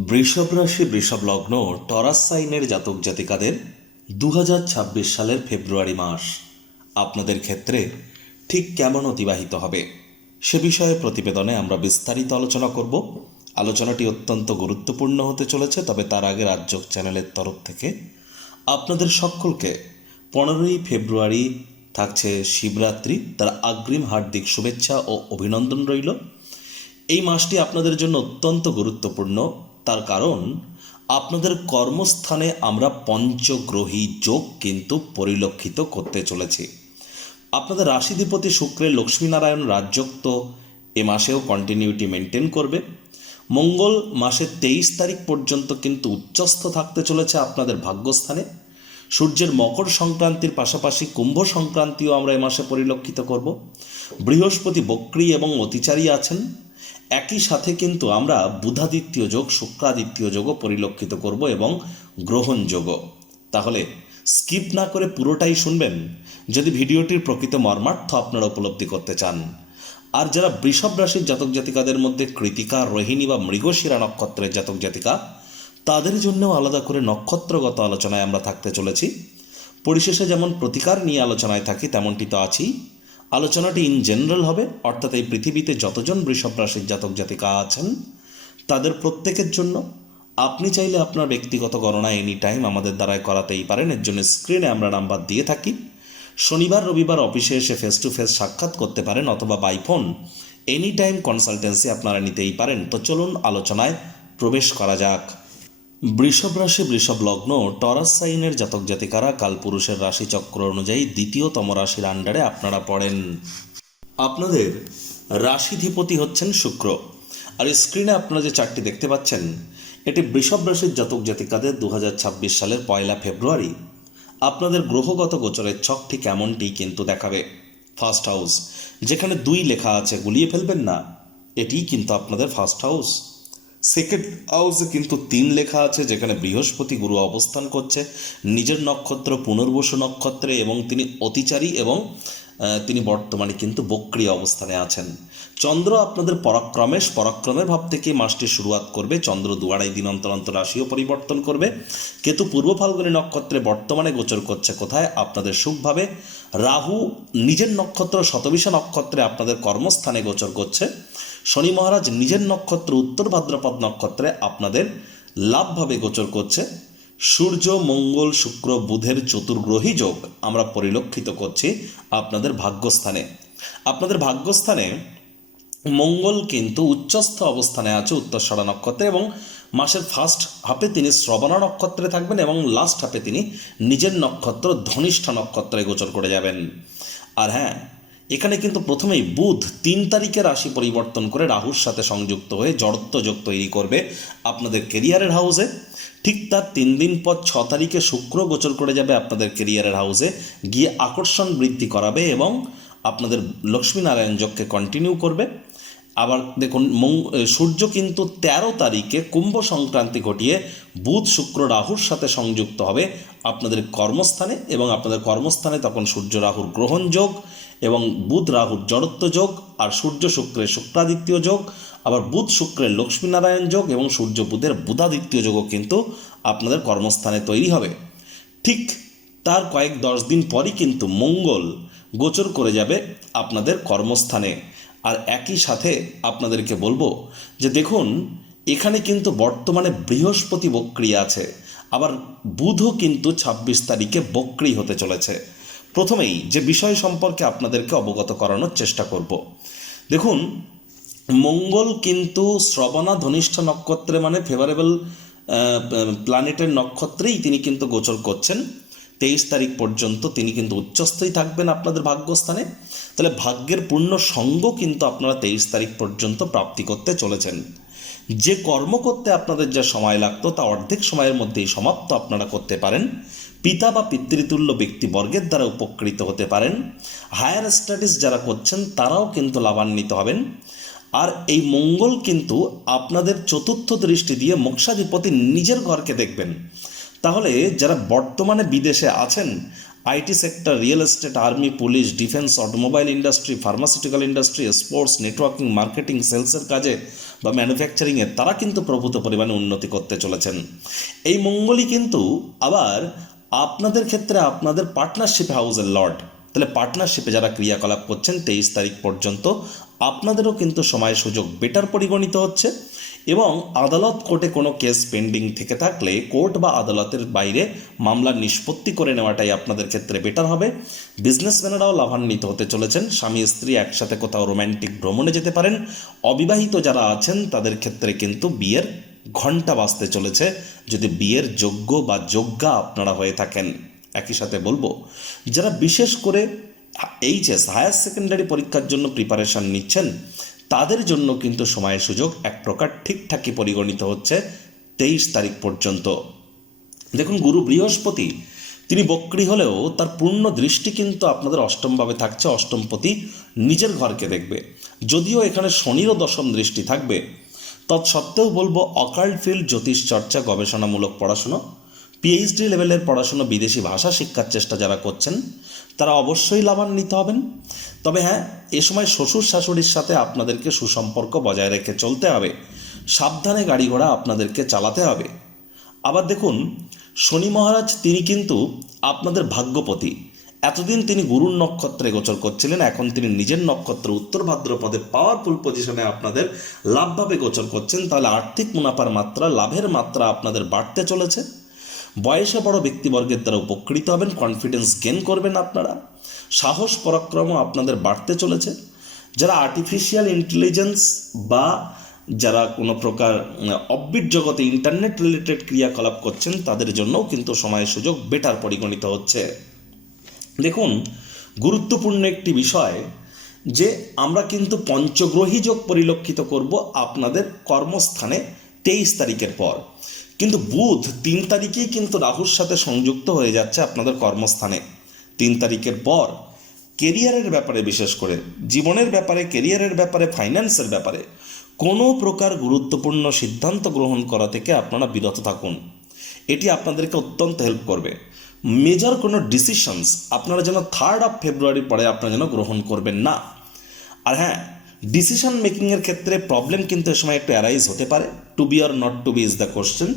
বৃষভ রাশি বৃষভ লগ্ন টরাস সাইনের জাতক জাতিকাদের 2026 সালের ফেব্রুয়ারি মাস আপনাদের ক্ষেত্রে ঠিক কেমন অতিবাহিত হবে সে বিষয়ে প্রতিবেদনে আমরা বিস্তারিত আলোচনা করব। আলোচনাটি অত্যন্ত গুরুত্বপূর্ণ হতে চলেছে, তবে তার আগে রাজযোগ চ্যানেলের তরফ থেকে আপনাদের সকলকে 15ই ফেব্রুয়ারি থাকছে শিবরাত্রি, তার অগ্রিম হার্দিক শুভেচ্ছা ও অভিনন্দন রইল। এই মাসটি আপনাদের জন্য অত্যন্ত গুরুত্বপূর্ণ, তার কারণ আপনাদের কর্মস্থানে আমরা পঞ্চগ্রহী যোগ কিন্তু পরিলক্ষিত করতে চলেছি। আপনাদের রাশিধিপতি শুক্রের লক্ষ্মীনারায়ণ রাজযোগ তো এ মাসেও কন্টিনিউটি মেনটেন করবে। মঙ্গল মাসের 23 তারিখ পর্যন্ত কিন্তু উচ্চস্থ থাকতে চলেছে আপনাদের ভাগ্যস্থানে। সূর্যের মকর সংক্রান্তির পাশাপাশি কুম্ভ সংক্রান্তিও আমরা এ মাসে পরিলক্ষিত করব। বৃহস্পতি বক্রী এবং অতিচারী আছেন। একই সাথে কিন্তু আমরা বুধাদিত্য যোগ শুক্রাদিত্য যোগও পরিলক্ষিত করব এবং গ্রহণ যোগও। তাহলে স্কিপ না করে পুরোটাই শুনবেন যদি ভিডিওটির প্রকৃত মর্মার্থ আপনারা উপলব্ধি করতে চান। আর যারা বৃষভ রাশির জাতক জাতিকাদের মধ্যে কৃতিকা, রোহিণী বা মৃগশিরা নক্ষত্রের জাতক জাতিকা, তাদের জন্যও আলাদা করে নক্ষত্রগত আলোচনায় আমরা থাকতে চলেছি। পরিশেষে যেমন প্রতিকার নিয়ে আলোচনায় থাকি তেমনটি তো আছেই। আলোচনাটি ইন জেনারেল হবে, অর্থাৎ এই পৃথিবীতে যতজন বৃষভ রাশির জাতক জাতিকা আছেন তাদের প্রত্যেকের জন্য। আপনি চাইলে আপনার ব্যক্তিগত গণনা এনি টাইম আমাদের দ্বারাই করাতেই পারেন। এর জন্য স্ক্রিনে আমরা নাম্বার দিয়ে থাকি। শনিবার রবিবার অফিসে এসে ফেস টু ফেস সাক্ষাৎ করতে পারেন, অথবা by phone any time consultancy আপনারা নিতেই পারেন। তো চলুন আলোচনায় প্রবেশ করা যাক। বৃষভ রাশি বৃষভ লগ্ন টরাস সাইনের জাতক জাতিকারা কালপুরুষের রাশিচক্র অনুযায়ী দ্বিতীয়তম রাশির আন্ডারে আপনারা পড়েন। আপনাদের রাশিধিপতি হচ্ছেন শুক্র। আর স্ক্রিনে আপনারা যে চারটি দেখতে পাচ্ছেন এটি বৃষভ রাশির জাতক জাতিকাদের 2026 সালের 1 ফেব্রুয়ারি আপনাদের গ্রহগত গোচরের ছক ঠিক এমনটি কিন্তু দেখাবে। ফার্স্ট হাউস যেখানে 2 লেখা আছে, গুলিয়ে ফেলবেন না, এটিই কিন্তু আপনাদের ফার্স্ট হাউস। সেকেন্ড হাউসে কিন্তু 3 লেখা আছে, যেখানে বৃহস্পতি গুরু অবস্থান করছে নিজের নক্ষত্র পুনর্বসু নক্ষত্রে, এবং তিনি অতিচারী এবং তিনি বর্তমানে কিন্তু বক্রী অবস্থানে আছেন। চন্দ্র আপনাদের পরাক্রমের ভাব থেকে মাসটি শুরুয়াত করবে। চন্দ্র 2-2.5 দিন অন্তর অন্তর রাশিও পরিবর্তন করবে। কেতু পূর্ব ফাল্গুনী নক্ষত্রে বর্তমানে গোচর করছে কোথায়? আপনাদের সুখভাবে। রাহু নিজের নক্ষত্র শতবিশা নক্ষত্রে আপনাদের কর্মস্থানে গোচর করছে। শনি মহারাজ নিজের নক্ষত্র উত্তর ভাদ্রপদ নক্ষত্রে আপনাদের লাভভাবে গোচর করছে। সূর্য মঙ্গল শুক্র বুধের চতুর্গ্রহী যোগ আমরা পরিলক্ষিত করছি আপনাদের ভাগ্যস্থানে। আপনাদের ভাগ্যস্থানে মঙ্গল কিন্তু উচ্চস্থ অবস্থানে আছে উত্তরসরা নক্ষত্রে, এবং মাসের ফার্স্ট হাফে তিনি শ্রবণা নক্ষত্রে থাকবেন এবং লাস্ট হাফে তিনি নিজের নক্ষত্র ধনিষ্ঠা নক্ষত্রে গোচর করে যাবেন। আর হ্যাঁ, এখানে কিন্তু প্রথমেই বুধ 3 তারিখে রাশি পরিবর্তন করে রাহুর সাথে সংযুক্ত হয়ে জড়ত্ব যোগ তৈরি করবে আপনাদের কেরিয়ারের হাউসে। ঠিক তার 3 দিন পর 6 তারিখে শুক্র গোচর করে যাবে আপনাদের কেরিয়ারের হাউসে, গিয়ে আকর্ষণ বৃদ্ধি করাবে এবং আপনাদের লক্ষ্মীনারায়ণ যোগকে কন্টিনিউ করবে। আবার দেখুন সূর্য কিন্তু 13 তারিখে কুম্ভ সংক্রান্তি ঘটিয়ে বুধ শুক্র রাহুর সাথে সংযুক্ত হবে আপনাদের কর্মস্থানে, এবং আপনাদের কর্মস্থানে তখন সূর্য রাহুর গ্রহণ যোগ এবং বুধ রাহুর জড়ত্ব যোগ, আর সূর্য শুক্রের শুক্রাদিত্য যোগ, আবার বুধ শুক্রের লক্ষ্মীনারায়ণ যোগ এবং সূর্য বুধের বুধাদিত্য যোগও কিন্তু আপনাদের কর্মস্থানে তৈরি হবে। ঠিক তার 10 দিন পরই কিন্তু মঙ্গল গোচর করে যাবে আপনাদের কর্মস্থানে। আর একই সাথে আপনাদেরকে বলবো যে দেখুন, এখানে কিন্তু বর্তমানে বৃহস্পতি বক্রী আছে, আবার বুধও কিন্তু 26 তারিখে বক্রী হতে চলেছে। প্রথমেই যে বিষয় সম্পর্কে আপনাদেরকে অবগত করানোর চেষ্টা করব। দেখুন, মঙ্গল কিন্তু শ্রবণা ধনিষ্ঠা নক্ষত্রে মানে ফেভারেবল প্ল্যানেটের নক্ষত্রেই তিনি কিন্তু গোচর করছেন। 23 তারিখ পর্যন্ত তিনি কিন্তু উচ্চস্থই থাকবেন আপনাদের ভাগ্যস্থানে। তাহলে ভাগ্যের পূর্ণ সঙ্গ কিন্তু আপনারা 23 তারিখ পর্যন্ত প্রাপ্তি করতে চলেছেন। যে কর্ম করতে আপনাদের যা সময় লাগতো তা অর্ধেক সময়ের মধ্যেই সমাপ্ত আপনারা করতে পারেন। পিতা বা পিতৃতুল্য ব্যক্তিবর্গের দ্বারা উপকৃত হতে পারেন। হায়ার স্টাডিজ যারা করছেন তারাও কিন্তু লাভান্বিত হবেন। আর এই মঙ্গল কিন্তু আপনাদের চতুর্থ দৃষ্টি দিয়ে মোক্ষাধিপতি নিজের ঘরকে দেখবেন। তাহলে যারা বর্তমানে বিদেশে আছেন IT sector, real estate, army, police, defence, automobile industry, pharmaceutical industry, sports, networking, marketing, সেলসের কাজে বা ম্যানুফ্যাকচারিংয়ে তারা কিন্তু প্রভূত পরিমাণে উন্নতি করতে চলেছেন। এই মঙ্গলই কিন্তু আবার আপনাদের ক্ষেত্রে আপনাদের পার্টনারশিপ হাউসের লর্ড, তাহলে পার্টনারশিপে যারা ক্রিয়াকলাপ করছেন 23 তারিখ পর্যন্ত আপনাদেরও কিন্তু সময় সুযোগ বেটার পরিগণিত হচ্ছে। এবং আদালত কোর্টে কোনো কেস পেন্ডিং থেকে থাকলে কোর্ট বা আদালতের বাইরে মামলার নিষ্পত্তি করে নেওয়াটাই আপনাদের ক্ষেত্রে বেটার হবে। বিজনেসম্যানেরাও লাভান্বিত হতে চলেছেন, স্বামী স্ত্রী একসাথে কোথাও রোম্যান্টিক ভ্রমণে যেতে পারেন। অবিবাহিত যারা আছেন তাদের ক্ষেত্রে কিন্তু বিয়ের ঘণ্টা বাজতে চলেছে, যদি বিয়ের যোগ্য বা যোগ্যা আপনারা হয়ে থাকেন। একই সাথে বলবো, যারা বিশেষ করে এইচএস হায়ার সেকেন্ডারি পরীক্ষার জন্য প্রিপারেশন নিচ্ছেন তাদের জন্য কিন্তু সময়ের সুযোগ এক প্রকার ঠিকঠাকই পরিগণিত হচ্ছে 23 তারিখ পর্যন্ত। দেখুন, গুরু বৃহস্পতি তিনি বক্রী হলেও তার পূর্ণ দৃষ্টি কিন্তু আপনাদের অষ্টমভাবে থাকছে, অষ্টমপতি নিজের ঘরকে দেখবে। যদিও এখানে শনিরও দশম দৃষ্টি থাকবে, তৎসত্ত্বেও বলবো অকাল্ট ফিল্ড, জ্যোতিষ চর্চা, গবেষণামূলক পড়াশুনো, পিএইচডি লেভেলের পড়াশুনো, বিদেশি ভাষা শিক্ষার চেষ্টা যারা করছেন তারা অবশ্যই লাভান্বিত হবেন। তবে হ্যাঁ, এ সময় শ্বশুর শাশুড়ির সাথে আপনাদেরকে সুসম্পর্ক বজায় রেখে চলতে হবে, সাবধানে গাড়ি ঘোড়া আপনাদেরকে চালাতে হবে। আবার দেখুন, শনি মহারাজ তিনি কিন্তু আপনাদের ভাগ্যপতি। এতদিন তিনি গুরুর নক্ষত্রে গোচর করছিলেন, এখন তিনি নিজের নক্ষত্র উত্তর ভাদ্রপদে পাওয়ারফুল পজিশনে আপনাদের লাভভাবে গোচর করছেন। তাহলে আর্থিক মুনাফার মাত্রা, লাভের মাত্রা আপনাদের বাড়তে চলেছে। বয়সে বড় ব্যক্তিবর্গের দ্বারা উপকৃত হবেন, কনফিডেন্স গেন করবেন আপনারা, সাহস পরাক্রমও আপনাদের বাড়তে চলেছে। যারা আর্টিফিশিয়াল ইন্টেলিজেন্স বা যারা কোনো প্রকার অব্বিট জগতে ইন্টারনেট রিলেটেড ক্রিয়াকলাপ করছেন তাদের জন্যও কিন্তু সময় সুযোগ বেটার পরিগণিত হচ্ছে। দেখুন, গুরুত্বপূর্ণ একটি বিষয় যে আমরা কিন্তু পঞ্চগ্রহী যোগ পরিলক্ষিত করব আপনাদের কর্মস্থানে 23 তারিখের পর। কিন্তু বুধ 3 তারিখেই কিন্তু রাহুর সাথে সংযুক্ত হয়ে যাচ্ছে আপনাদের কর্মস্থানে। 3 তারিখের পর কেরিয়ারের ব্যাপারে, বিশেষ করে জীবনের ব্যাপারে, কেরিয়ারের ব্যাপারে, ফাইন্যান্সের ব্যাপারে কোনো প্রকার গুরুত্বপূর্ণ সিদ্ধান্ত গ্রহণ করা থেকে আপনারা বিরত থাকুন। এটি আপনাদেরকে অত্যন্ত হেল্প করবে। মেজর কোনো ডিসিশনস আপনারা যেন 3 ফেব্রুয়ারি পরে আপনারা যেন গ্রহণ করবেন না। আর হ্যাঁ, ডিসিশন মেকিংয়ের ক্ষেত্রে প্রবলেম কিন্তু এ সময় একটু অ্যারাইজ হতে পারে। To be or not to be is the question.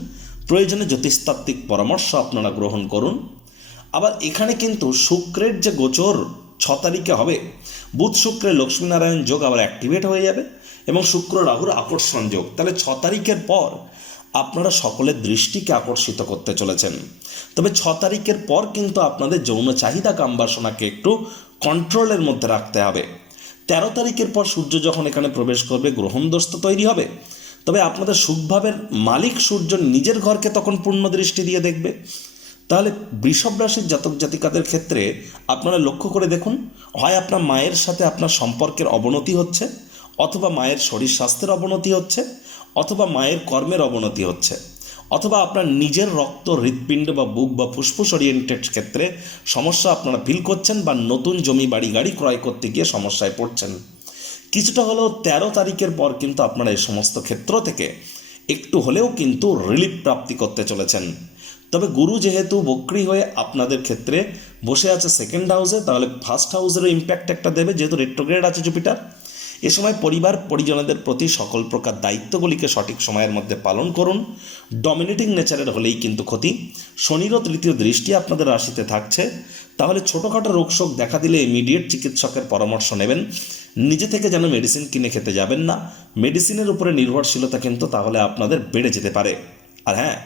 প্রয়োজনে জ্যোতিষতাত্ত্বিক পরামর্শ আপনারা গ্রহণ করুন। আবার এখানে কিন্তু শুক্রের যে গোচর 6 তারিখে হবে, বুধ শুক্রের লক্ষ্মীনারায়ণ যোগ আবার অ্যাক্টিভেট হয়ে যাবে এবং শুক্র রাহুর আকর্ষণ যোগ। তাহলে 6 তারিখের পর আপনারা সকলের দৃষ্টিকে আকর্ষিত করতে চলেছেন। তবে 6 তারিখের পর কিন্তু আপনাদের যৌন চাহিদা কামবাসনাকে একটু কন্ট্রোলের মধ্যে রাখতে হবে। 13 তারিখের পর সূর্য যখন এখানে প্রবেশ করবে, গ্রহণ দোষ তো তৈরি হবে, তবে আপনাদের সুখভাবের মালিক সূর্য নিজের ঘরকে তখন পূর্ণ দৃষ্টি দিয়ে দেখবে। তাহলে বৃষভ রাশির জাতক জাতিকাদের ক্ষেত্রে আপনারা লক্ষ্য করে দেখুন, হয় আপনার মায়ের সাথে আপনার সম্পর্কের অবনতি হচ্ছে, অথবা মায়ের শরীর স্বাস্থ্যের অবনতি হচ্ছে, অথবা মায়ের কর্মের অবনতি হচ্ছে, অথবা আপনার নিজের রক্ত, হৃৎপিণ্ড বা বুক বা ফুসফুস ওরিয়েন্টেড ক্ষেত্রে সমস্যা আপনারা ফিল করছেন, বা নতুন জমি বাড়ি গাড়ি ক্রয় করতে গিয়ে সমস্যায় পড়ছেন। কিছুটা হলেও 13 তারিখের পর কিন্তু আপনারা এই সমস্ত ক্ষেত্র থেকে একটু হলেও কিন্তু রিলিফ প্রাপ্তি করতে চলেছেন। তবে গুরু যেহেতু বক্রী হয়ে আপনাদের ক্ষেত্রে বসে আছে সেকেন্ড হাউসে, তাহলে ফার্স্ট হাউসেরও ইম্প্যাক্ট একটা দেবে, যেহেতু রেট্রোগ্রেড আছে জুপিটার। এ সময় পরিবার পরিজনদের প্রতি সকল প্রকার দায়িত্বগুলিকে সঠিক সময়ের মধ্যে পালন করুন। ডমিনেটিং নেচারের হলেই কিন্তু ক্ষতি। শনিরও 3য় দৃষ্টি আপনাদের রাশিতে থাকছে, তাহলে ছোটোখাটো রোগশোক দেখা দিলে ইমিডিয়েট চিকিৎসকের পরামর্শ নেবেন। নিজে থেকে যেন মেডিসিন কিনে খেতে যাবেন না, মেডিসিনের উপরে নির্ভরশীলতা কিন্তু তাহলে আপনাদের বেড়ে যেতে পারে। আর হ্যাঁ,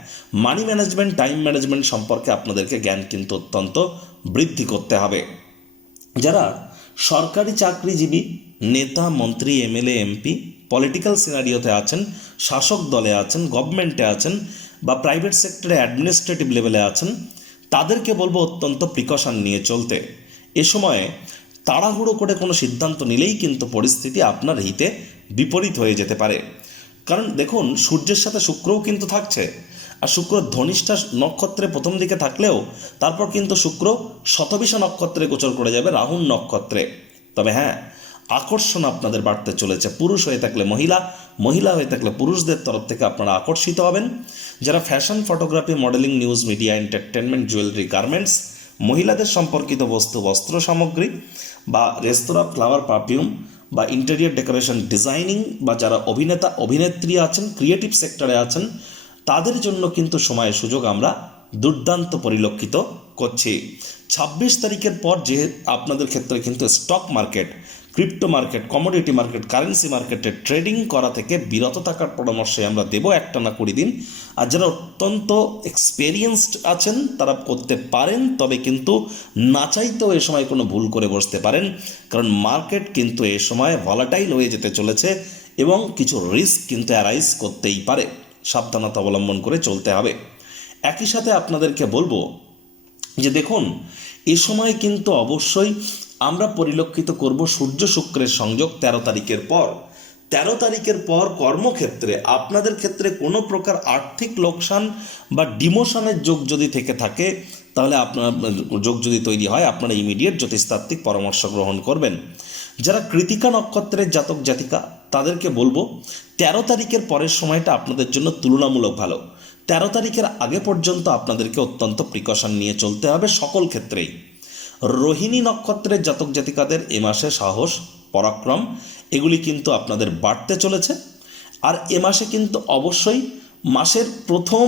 মানি ম্যানেজমেন্ট, টাইম ম্যানেজমেন্ট সম্পর্কে আপনাদেরকে জ্ঞান কিন্তু অত্যন্ত বৃদ্ধি করতে হবে। যারা সরকারি চাকরিজীবী, নেতা, মন্ত্রী, এমএলএ, এমপি, পলিটিক্যাল সিনারিওতে আছেন, শাসক দলে আছেন, গভর্নমেন্টে আছেন, বা প্রাইভেট সেক্টরে অ্যাডমিনিস্ট্রেটিভ লেভেলে আছেন, তাদেরকে বলবো অত্যন্ত প্রিকশন নিয়ে চলতে। এ সময়ে তাড়াহুড়ো করে কোনো সিদ্ধান্ত নিলেই কিন্তু পরিস্থিতি আপনার হিতে বিপরীত হয়ে যেতে পারে। কারণ দেখুন, সূর্যের সাথে শুক্রও কিন্তু থাকছে, আর শুক্র ধনিষ্ঠা নক্ষত্রে প্রথম দিকে থাকলেও তারপর কিন্তু শুক্র শতবিশা নক্ষত্রে গোচর করে যাবে, রাহুর নক্ষত্রে। তবে হ্যাঁ, আকর্ষণ আপনাদের বাড়তে চলেছে। পুরুষ হয়ে থাকলে মহিলা, মহিলা হয়ে থাকলে পুরুষদের তরফ থেকে আপনারা আকর্ষিত হবেন। যারা fashion, photography, modelling, news media, entertainment, jewellery, garments, মহিলাদের সম্পর্কিত বস্তু, বস্ত্র সামগ্রী বা রেস্তোরাঁ, ফ্লাওয়ার, পারফিউম বা ইন্টেরিয়র ডেকোরেশন, ডিজাইনিং বা যারা অভিনেতা অভিনেত্রী আছেন, ক্রিয়েটিভ সেক্টরে আছেন, তাদের জন্য কিন্তু সময় সুযোগ আমরা দুর্দান্ত পরিলক্ষিত করছি। 26 তারিখের পর যে আপনাদের ক্ষেত্রে কিন্তু stock market, crypto market, commodity market, currency মার্কেটে ট্রেডিং করা থেকে বিরত থাকার পরামর্শে আমরা দেব একটানা 20 দিন। আর যারা অত্যন্ত এক্সপেরিয়েন্সড আছেন তারা করতে পারেন, তবে কিন্তু না চাইতেও এ সময় কোনো ভুল করে বসতে পারেন, কারণ মার্কেট কিন্তু এ সময় ভলাটাইল হয়ে যেতে চলেছে এবং কিছু রিস্ক কিন্তু অ্যারাইজ করতেই পারে। সাবধানতা অবলম্বন করে চলতে হবে। একই সাথে আপনাদেরকে বলবো যে দেখুন, এ সময় কিন্তু অবশ্যই আমরা পরিলক্ষিত করব সূর্য শুক্রের সংযোগ 13 তারিখের পর। 13 তারিখের পর কর্মক্ষেত্রে আপনাদের ক্ষেত্রে কোনো প্রকার আর্থিক লোকসান বা ডিমোশনের যোগ যদি থেকে থাকে, তাহলে আপনার যোগ যদি তৈরি হয়, আপনারা ইমিডিয়েট জ্যোতিষতাত্ত্বিক পরামর্শ গ্রহণ করবেন। যারা কৃতিকা নক্ষত্রের জাতক জাতিকা তাদেরকে বলবো 13 তারিখের পরের সময়টা আপনাদের জন্য তুলনামূলক ভালো। 13 তারিখের আগে পর্যন্ত আপনাদেরকে অত্যন্ত প্রিকশন নিয়ে চলতে হবে সকল ক্ষেত্রেই। রোহিণী নক্ষত্রের জাতক জাতিকাদের এ মাসে সাহস, পরাক্রম এগুলি কিন্তু আপনাদের বাড়তে চলেছে। আর এ মাসে কিন্তু অবশ্যই মাসের প্রথম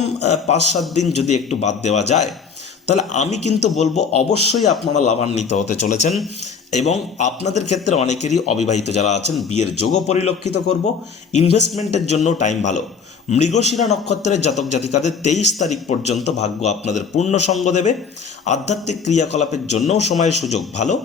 5-7 দিন যদি একটু বাদ দেওয়া যায়, তাহলে আমি কিন্তু বলবো অবশ্যই আপনারা লাভান্বিত হতে চলেছেন। এবং আপনাদের ক্ষেত্রে অনেকেরই অবিবাহিত যারা আছেন বিয়ের যোগও পরিলক্ষিত করব। ইনভেস্টমেন্টের জন্য টাইম ভালো। মৃগশিরা নক্ষত্রের জাতক জাতিকাদের 23 তারিখ পর্যন্ত ভাগ্য আপনাদের পূর্ণ সঙ্গ দেবে। আধ্যাত্মিক ক্রিয়াকলাপের জন্যও সময় সুযোগ ভালো।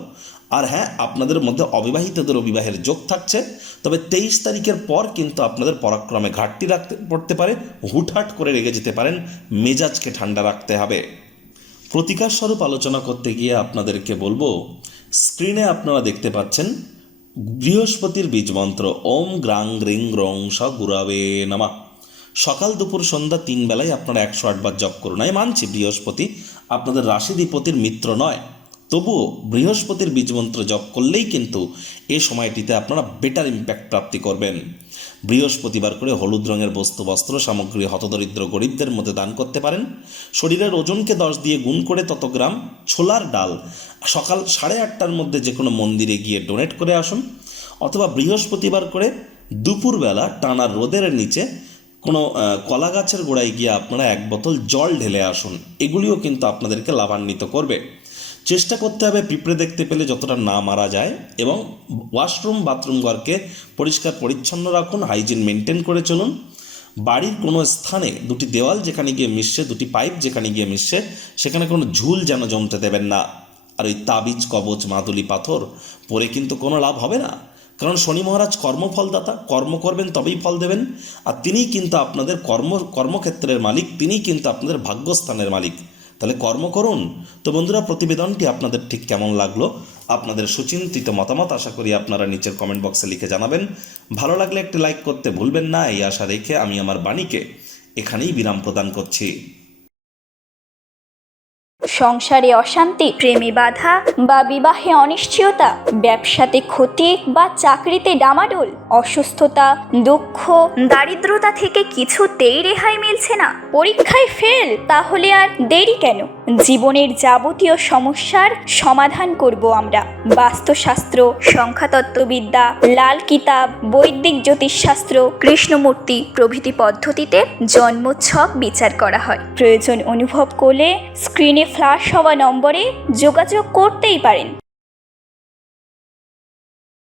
আর হ্যাঁ, আপনাদের মধ্যে অবিবাহিতদেরও বিবাহের যোগ থাকছে, তবে 23 তারিখের পর কিন্তু আপনাদের পরাক্রমে ঘাটতি পড়তে পারে, হুটহাট করে রেগে যেতে পারেন, মেজাজকে ঠান্ডা রাখতে হবে। প্রতিকার স্বরূপ আলোচনা করতে গিয়ে আপনাদেরকে বলবো, স্ক্রিনে আপনারা দেখতে পাচ্ছেন বৃহস্পতির বীজ মন্ত্র ওম গ্রাং গ্রিং গ্রং স গুরাবে নমঃ। সকাল দুপুর সন্ধ্যা 3 বেলায় আপনারা 108 বার জপ করুন। আমি মানছি বৃহস্পতি আপনাদের রাশিধিপতির মিত্র নয়, তবুও বৃহস্পতির বীজমন্ত্র জপ করলেই কিন্তু এ সময়টিতে আপনারা বেটার ইম্প্যাক্ট প্রাপ্তি করবেন। বৃহস্পতিবার করে হলুদ রঙের বস্তু, বস্ত্র সামগ্রী হতদরিদ্র গরিবদের মধ্যে দান করতে পারেন। শরীরের ওজনকে 10 দিয়ে গুণ করে তত গ্রাম ছোলার ডাল সকাল 8:30টার মধ্যে যে কোনো মন্দিরে গিয়ে ডোনেট করে আসুন। অথবা বৃহস্পতিবার করে দুপুরবেলা টানা রোদের নিচে কোনো কলা গাছের গোড়ায় গিয়ে আপনারা 1 বোতল জল ঢেলে আসুন। এগুলিও কিন্তু আপনাদেরকে লাভান্বিত করবে। চেষ্টা করতে হবে পিঁপড়ে দেখতে পেলে যতটা না মারা যায়, এবং ওয়াশরুম বাথরুম ঘরকে পরিষ্কার পরিচ্ছন্ন রাখুন, হাইজিন মেনটেন করে চলুন। বাড়ির কোনো স্থানে 2টি দেওয়াল যেখানে গিয়ে মিশছে, 2টি পাইপ যেখানে গিয়ে মিশছে, সেখানে কোনো ঝুল যেন জমতে দেবেন না। আর ওই তাবিজ, কবচ, মাদুলি পাথর পরে কিন্তু কোনো লাভ হবে না, কারণ শনি মহারাজ কর্মফলদাতা, কর্ম করবেন তবেই ফল দেবেন। আর তিনিই কিন্তু আপনাদের কর্মক্ষেত্রের মালিক, তিনিই কিন্তু আপনাদের ভাগ্যস্থানের মালিক। তাহলে কর্ম করুন। তো বন্ধুরা, প্রতিবেদনটি আপনাদের ঠিক কেমন লাগলো, আপনাদের সুচিন্তিত মতামত আশা করি আপনারা নিচের কমেন্ট বক্সে লিখে জানাবেন। ভালো লাগলে একটি লাইক করতে ভুলবেন না। এই আশা রেখে আমি আমার বাণীকে এখানেই বিরাম প্রদান করছি। সংসারে অশান্তি, প্রেমে বাধা বা বিবাহে অনিশ্চয়তা, ব্যবসাতে ক্ষতি বা চাকরিতে ডামাডোল, অসুস্থতা, দুঃখ, দারিদ্রতা থেকে কিছুতেই রেহাই মিলছে না, পরীক্ষায় ফেল, তাহলে আর দেরি কেন? জীবনের যাবতীয় সমস্যার সমাধান করব আমরা। বাস্তুশাস্ত্র, সংখ্যাতত্ত্ববিদ্যা, লাল কিতাব, বৈদিক জ্যোতিষশাস্ত্র, কৃষ্ণমূর্তি প্রভৃতি পদ্ধতিতে জন্মছক বিচার করা হয়। প্রয়োজন অনুভব করলে স্ক্রিনে ফ্ল্যাশ হওয়া নম্বরে যোগাযোগ করতেই পারেন।